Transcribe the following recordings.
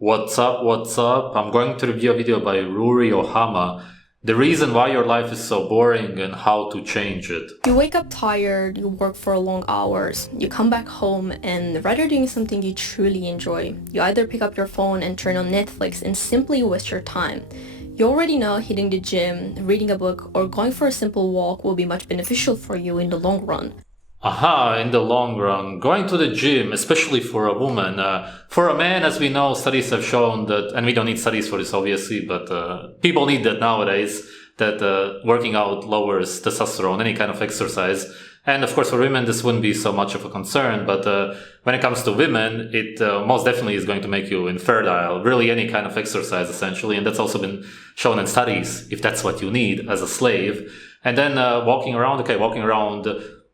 What's up, what's up? I'm going to review a video by Ruri Ohama, the reason why your life is so boring and how to change it. You wake up tired, you work for long hours, you come back home, and rather than doing something you truly enjoy, you either pick up your phone and turn on Netflix and simply waste your time. You already know hitting the gym, reading a book, or going for a simple walk will be much beneficial for you in the long run. In the long run, going to the gym, especially for a woman, for a man, as we know, studies have shown that, and we don't need studies for this obviously, but people need that nowadays, that working out lowers testosterone, any kind of exercise. And of course for women this wouldn't be so much of a concern, but when it comes to women, it most definitely is going to make you infertile, really any kind of exercise essentially, and that's also been shown in studies, if that's what you need as a slave. And then walking around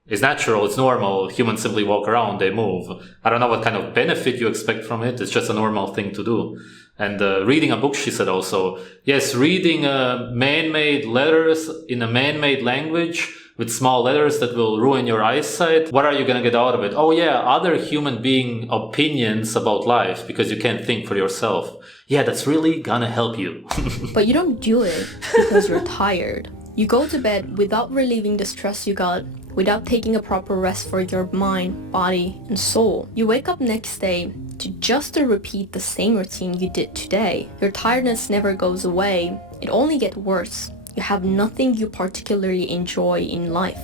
is natural, it's normal. Humans simply walk around, they move. I don't know what kind of benefit you expect from it. It's just a normal thing to do. And reading a book, she said also, yes, reading man-made letters in a man-made language with small letters that will ruin your eyesight. What are you going to get out of it? Oh yeah, other human being opinions about life because you can't think for yourself. Yeah, that's really gonna help you. But you don't do it because you're tired. You go to bed without relieving the stress you got, without taking a proper rest for your mind, body, and soul. You wake up next day to just to repeat the same routine you did today. Your tiredness never goes away, it only gets worse. You have nothing you particularly enjoy in life.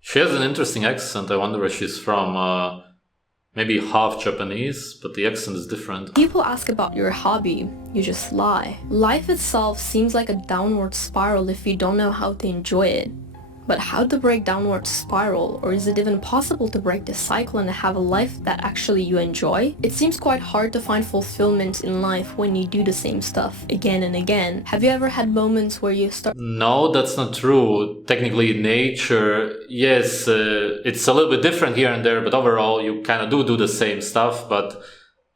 She has an interesting accent. I wonder where she's from. Maybe half Japanese, but the accent is different. People ask about your hobby, you just lie. Life itself seems like a downward spiral if you don't know how to enjoy it. But how to break downward spiral, or is it even possible to break this cycle and have a life that actually you enjoy? It seems quite hard to find fulfillment in life when you do the same stuff again and again. Have you ever had moments where you start— No, that's not true. Technically in nature, yes, it's a little bit different here and there, but overall you kind of do the same stuff. But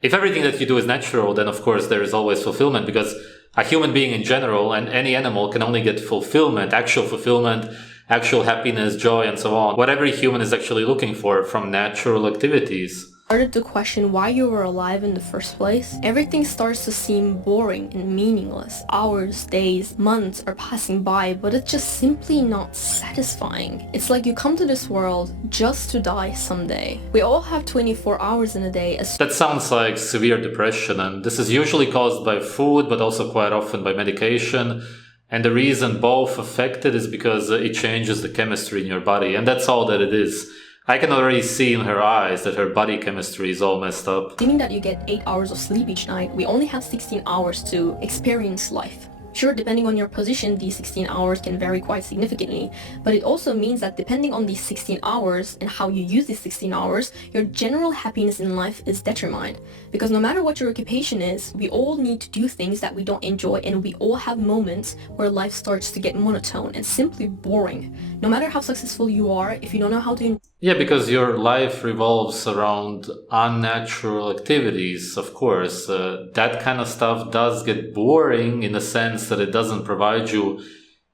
if everything that you do is natural, then of course there is always fulfillment, because a human being in general and any animal can only get fulfillment, actual happiness, joy, and so on. What every human is actually looking for from natural activities. Started to question why you were alive in the first place, everything starts to seem boring and meaningless. Hours, days, months are passing by, but it's just simply not satisfying. It's like you come to this world just to die someday. We all have 24 hours in a day. That sounds like severe depression, and this is usually caused by food, but also quite often by medication. And the reason both affected is because it changes the chemistry in your body, and that's all that it is. I can already see in her eyes that her body chemistry is all messed up. Assuming that you get 8 hours of sleep each night, we only have 16 hours to experience life. Sure, depending on your position, these 16 hours can vary quite significantly, but it also means that depending on these 16 hours and how you use these 16 hours, your general happiness in life is determined. Because no matter what your occupation is, we all need to do things that we don't enjoy, and we all have moments where life starts to get monotone and simply boring. No matter how successful you are, if you don't know how to— Yeah, because your life revolves around unnatural activities, of course. That kind of stuff does get boring in the sense that it doesn't provide you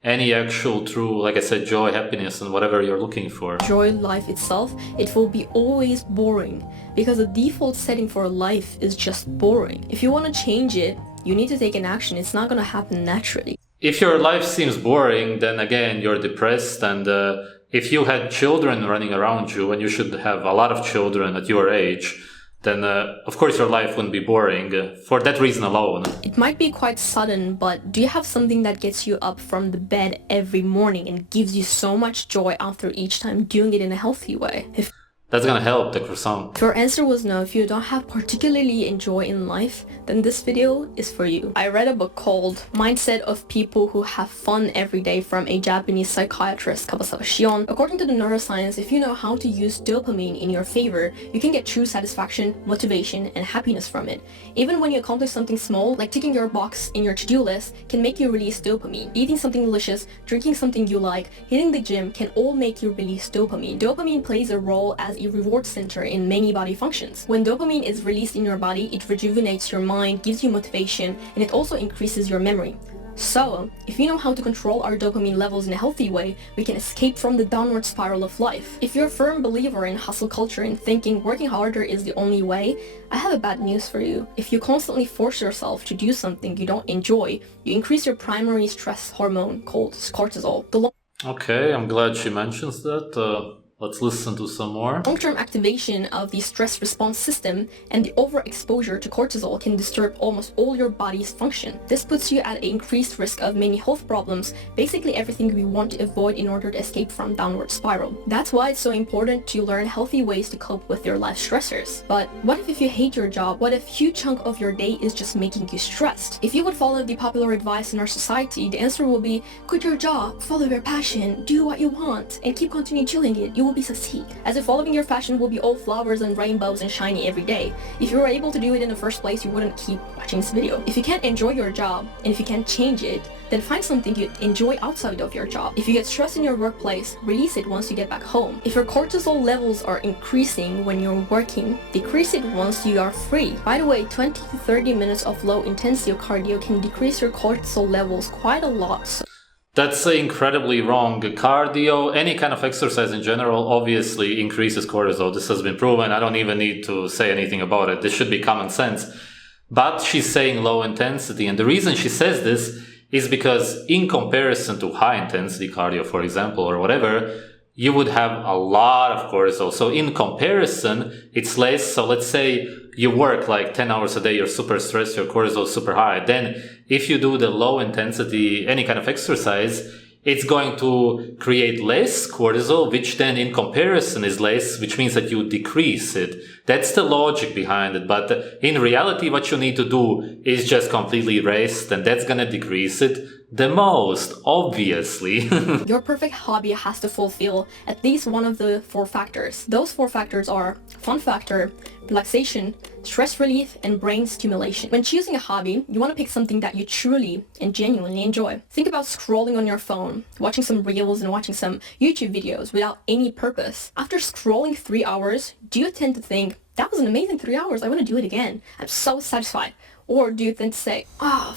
any actual true, like I said, joy, happiness, and whatever you're looking for. Enjoy life itself, it will be always boring, because the default setting for life is just boring. If you want to change it, you need to take an action. It's not going to happen naturally. If your life seems boring, then again, you're depressed, and if you had children running around you, and you should have a lot of children at your age, then of course your life wouldn't be boring for that reason alone. It might be quite sudden, but do you have something that gets you up from the bed every morning and gives you so much joy after each time doing it in a healthy way? That's gonna help the croissant. If your answer was no, if you don't have particularly enjoy in life, then this video is for you. I read a book called Mindset of People Who Have Fun Every Day from a Japanese psychiatrist, Kabasawa Shion. According to the neuroscience, if you know how to use dopamine in your favor, you can get true satisfaction, motivation, and happiness from it. Even when you accomplish something small, like ticking your box in your to-do list, can make you release dopamine. Eating something delicious, drinking something you like, hitting the gym can all make you release dopamine. Dopamine plays a role as a reward center in many body functions. When dopamine is released in your body, it rejuvenates your mind, gives you motivation, and it also increases your memory. So, if we know how to control our dopamine levels in a healthy way, we can escape from the downward spiral of life. If you're a firm believer in hustle culture and thinking working harder is the only way, I have a bad news for you. If you constantly force yourself to do something you don't enjoy, you increase your primary stress hormone called cortisol. Okay, I'm glad she mentions that. Let's listen to some more. Long-term activation of the stress response system and the overexposure to cortisol can disturb almost all your body's function. This puts you at an increased risk of many health problems, basically everything we want to avoid in order to escape from downward spiral. That's why it's so important to learn healthy ways to cope with your life stressors. But what if you hate your job? What if a huge chunk of your day is just making you stressed? If you would follow the popular advice in our society, the answer will be quit your job, follow your passion, do what you want, and keep continuing doing it. You will be succeed. As if following your passion will be all flowers and rainbows and shiny every day. If you were able to do it in the first place, you wouldn't keep watching this video. If you can't enjoy your job, and if you can't change it, then find something you enjoy outside of your job. If you get stressed in your workplace, release it once you get back home. If your cortisol levels are increasing when you're working, decrease it once you are free. By the way, 20 to 30 minutes of low intensity cardio can decrease your cortisol levels quite a lot. That's incredibly wrong. Cardio, any kind of exercise in general, obviously increases cortisol. This has been proven. I don't even need to say anything about it. This should be common sense. But she's saying low intensity. And the reason she says this is because in comparison to high intensity cardio, for example, or whatever, you would have a lot of cortisol. So in comparison, it's less. So let's say you work like 10 hours a day, you're super stressed, your cortisol is super high. Then if you do the low intensity, any kind of exercise, it's going to create less cortisol, which then in comparison is less, which means that you decrease it. That's the logic behind it. But in reality, what you need to do is just completely rest, and that's going to decrease it the most, obviously. Your perfect hobby has to fulfill at least one of the 4 factors. Those 4 factors are fun factor, relaxation, stress relief, and brain stimulation. When choosing a hobby, you want to pick something that you truly and genuinely enjoy. Think about scrolling on your phone, watching some reels and watching some YouTube videos without any purpose. After scrolling 3 hours, do you tend to think, that was an amazing 3 hours, I want to do it again, I'm so satisfied? Or do you tend to say, I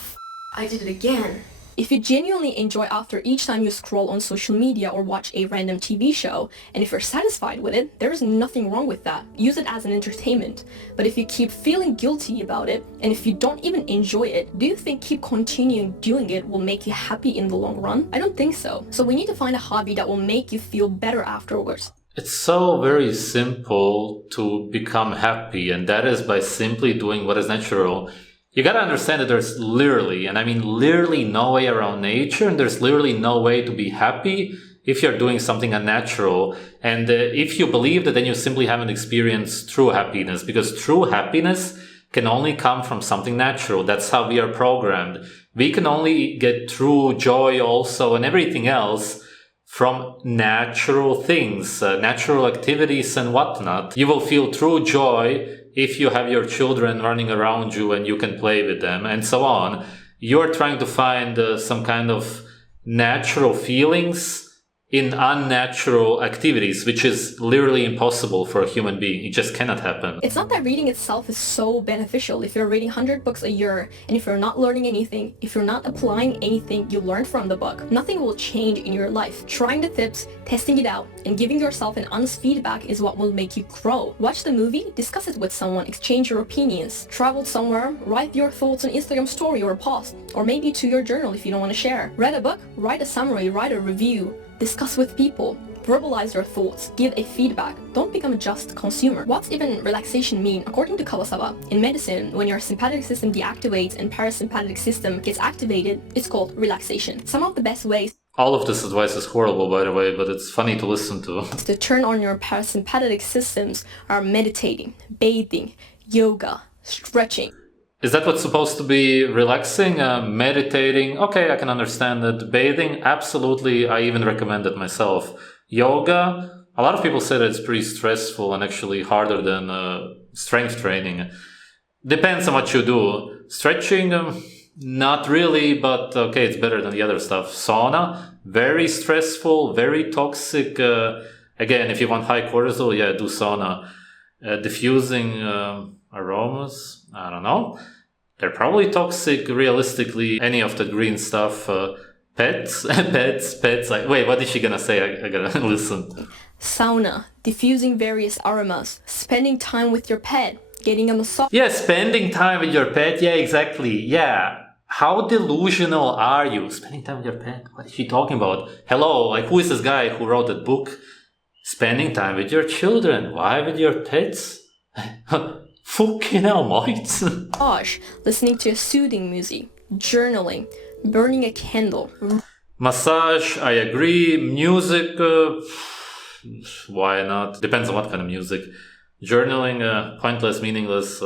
did it again? If you genuinely enjoy after each time you scroll on social media or watch a random TV show, and if you're satisfied with it, there is nothing wrong with that. Use it as an entertainment. But if you keep feeling guilty about it, and if you don't even enjoy it, do you think keep continuing doing it will make you happy in the long run? I don't think so. So we need to find a hobby that will make you feel better afterwards. It's so very simple to become happy, and that is by simply doing what is natural. You gotta understand that there's literally, and I mean literally, no way around nature, and there's literally no way to be happy if you're doing something unnatural. And if you believe that, then you simply haven't experienced true happiness, because true happiness can only come from something natural. That's how we are programmed. We can only get true joy also and everything else from natural things, natural activities and whatnot. You will feel true joy if you have your children running around you and you can play with them and so on. You're trying to find some kind of natural feelings in unnatural activities, which is literally impossible for a human being. It just cannot happen. It's not that reading itself is so beneficial. If you're reading 100 books a year, and if you're not learning anything, if you're not applying anything you learned from the book, nothing will change in your life. Trying the tips, testing it out, and giving yourself an honest feedback is what will make you grow. Watch the movie, discuss it with someone, exchange your opinions. Travel somewhere, write your thoughts on Instagram story or post, or maybe to your journal if you don't want to share. Read a book, write a summary, write a review. Discuss with people, verbalize your thoughts, give a feedback. Don't become a just consumer. What's even relaxation mean? According to Kawasawa, in medicine, when your sympathetic system deactivates and parasympathetic system gets activated, it's called relaxation. Some of the best ways All of this advice is horrible, by the way, but it's funny to listen to turn on your parasympathetic systems are meditating, bathing, yoga, stretching. Is that what's supposed to be relaxing? Meditating? Okay, I can understand that. Bathing? Absolutely. I even recommend it myself. Yoga? A lot of people say that it's pretty stressful and actually harder than strength training. Depends on what you do. Stretching? Not really, but okay, it's better than the other stuff. Sauna? Very stressful, very toxic. Again, if you want high cortisol, yeah, do sauna. Diffusing aromas? I don't know. They're probably toxic, realistically, any of the green stuff. Pets, pets. Like, wait, what is she gonna say? I gotta listen. Sauna, diffusing various aromas, spending time with your pet, getting a massage. Yeah, spending time with your pet. Yeah, exactly. Yeah. How delusional are you? Spending time with your pet? What is she talking about? Hello, like, who is this guy who wrote that book? Spending time with your children. Why with your pets? Fucking hell, mate. Listening to a soothing music, journaling, burning a candle. Massage, I agree. Music, why not? Depends on what kind of music. Journaling, pointless, meaningless.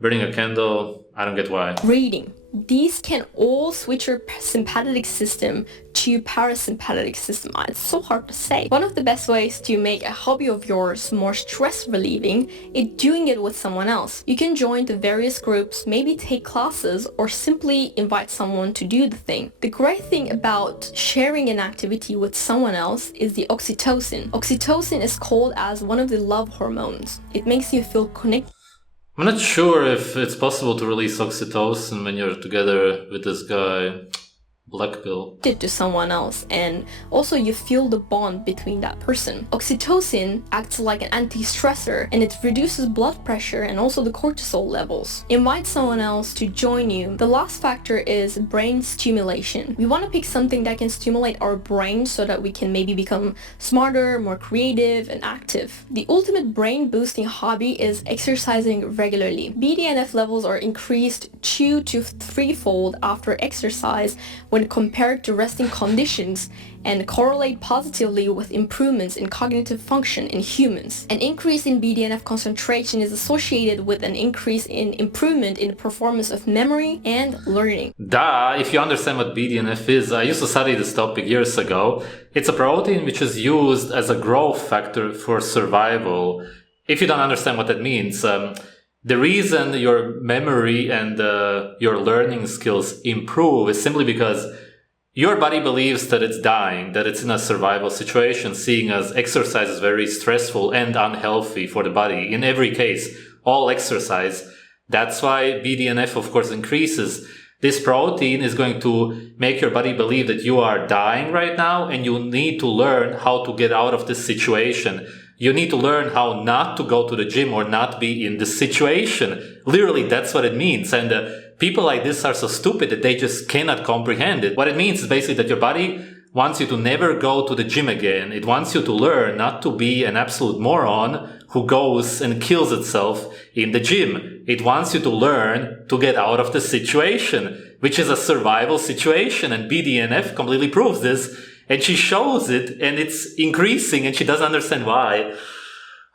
Burning a candle, I don't get why. Reading. These can all switch your sympathetic system to parasympathetic system. It's so hard to say. One of the best ways to make a hobby of yours more stress relieving is doing it with someone else. You can join the various groups, maybe take classes, or simply invite someone to do the thing. The great thing about sharing an activity with someone else is the oxytocin. Oxytocin is called as one of the love hormones. It makes you feel connected. I'm not sure if it's possible to release oxytocin when you're together with this guy. Black pill. To someone else, and also you feel the bond between that person. Oxytocin acts like an anti-stressor, and it reduces blood pressure and also the cortisol levels. Invite someone else to join you. The last factor is brain stimulation. We want to pick something that can stimulate our brain so that we can maybe become smarter, more creative, and active. The ultimate brain boosting hobby is exercising regularly. BDNF levels are increased 2 to 3-fold after exercise when compared to resting conditions, and correlate positively with improvements in cognitive function in humans. An increase in BDNF concentration is associated with an increase in improvement in the performance of memory and learning. Duh, if you understand what BDNF is, I used to study this topic years ago. It's a protein which is used as a growth factor for survival. If you don't understand what that means, the reason your memory and your learning skills improve is simply because your body believes that it's dying, that it's in a survival situation, seeing as exercise is very stressful and unhealthy for the body. In every case, all exercise. That's why BDNF, of course, increases. This protein is going to make your body believe that you are dying right now and you need to learn how to get out of this situation. You need to learn how not to go to the gym or not be in this situation. Literally, that's what it means. And people like this are so stupid that they just cannot comprehend it. What it means is basically that your body wants you to never go to the gym again. It wants you to learn not to be an absolute moron who goes and kills itself in the gym. It wants you to learn to get out of the situation, which is a survival situation. And BDNF completely proves this. And she shows it, and it's increasing, and she doesn't understand why.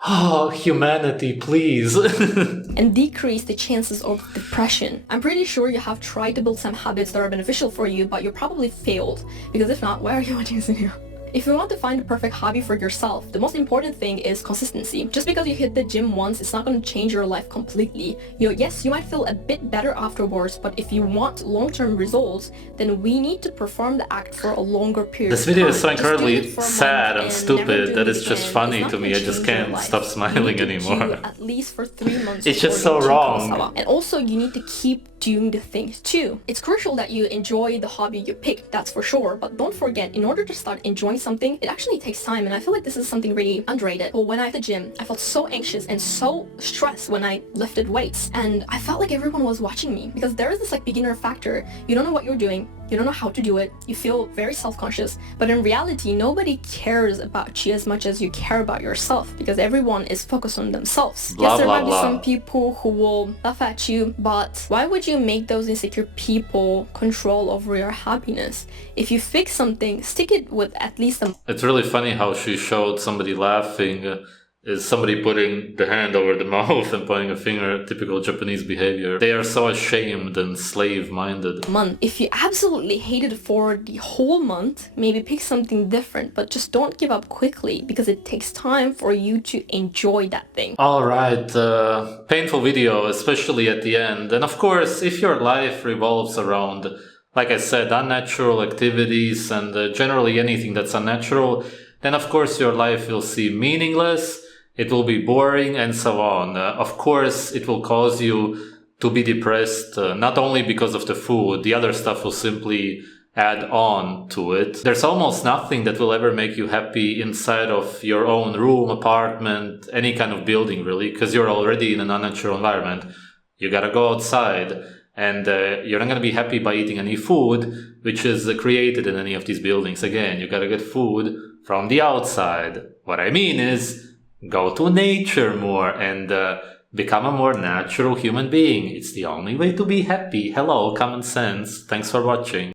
Oh, humanity, please. And decrease the chances of depression. I'm pretty sure you have tried to build some habits that are beneficial for you, but you probably failed. Because if not, why are you watching this video? If you want to find the perfect hobby for yourself, the most important thing is consistency. Just because you hit the gym once, it's not going to change your life completely. Yes, you might feel a bit better afterwards, but if you want long-term results, then we need to perform the act for a longer period. This video is so incredibly sad and stupid that it's just funny to me. I just can't stop smiling anymore. At least for 3 months. It's just so wrong. And also, you need to keep doing the things too. It's crucial that you enjoy the hobby you pick, that's for sure, but don't forget, in order to start enjoying something, it actually takes time, and I feel like this is something really underrated. But when I hit the gym, I felt so anxious and so stressed when I lifted weights, and I felt like everyone was watching me, because there is this like beginner factor. You don't know what you're doing, you don't know how to do it, you feel very self-conscious, but in reality, nobody cares about you as much as you care about yourself, because everyone is focused on themselves. Blah, yes, there blah, might be blah. some people who will laugh at you, but why would you make those insecure people control over your happiness? If you fix something, stick it with at least a... It's really funny how she showed somebody laughing is somebody putting the hand over the mouth and pointing a finger, typical Japanese behavior. They are so ashamed and slave-minded. Month. If you absolutely hate it for the whole month, maybe pick something different, but just don't give up quickly, because it takes time for you to enjoy that thing. Alright, painful video, especially at the end. And of course, if your life revolves around, like I said, unnatural activities and generally anything that's unnatural, then of course your life will seem meaningless, it will be boring and so on. Of course, it will cause you to be depressed, not only because of the food, the other stuff will simply add on to it. There's almost nothing that will ever make you happy inside of your own room, apartment, any kind of building really, because you're already in an unnatural environment. You gotta go outside, and you're not gonna be happy by eating any food which is created in any of these buildings. Again, you gotta get food from the outside. What I mean is, go to nature more and become a more natural human being. It's the only way to be happy. Hello, common sense. Thanks for watching.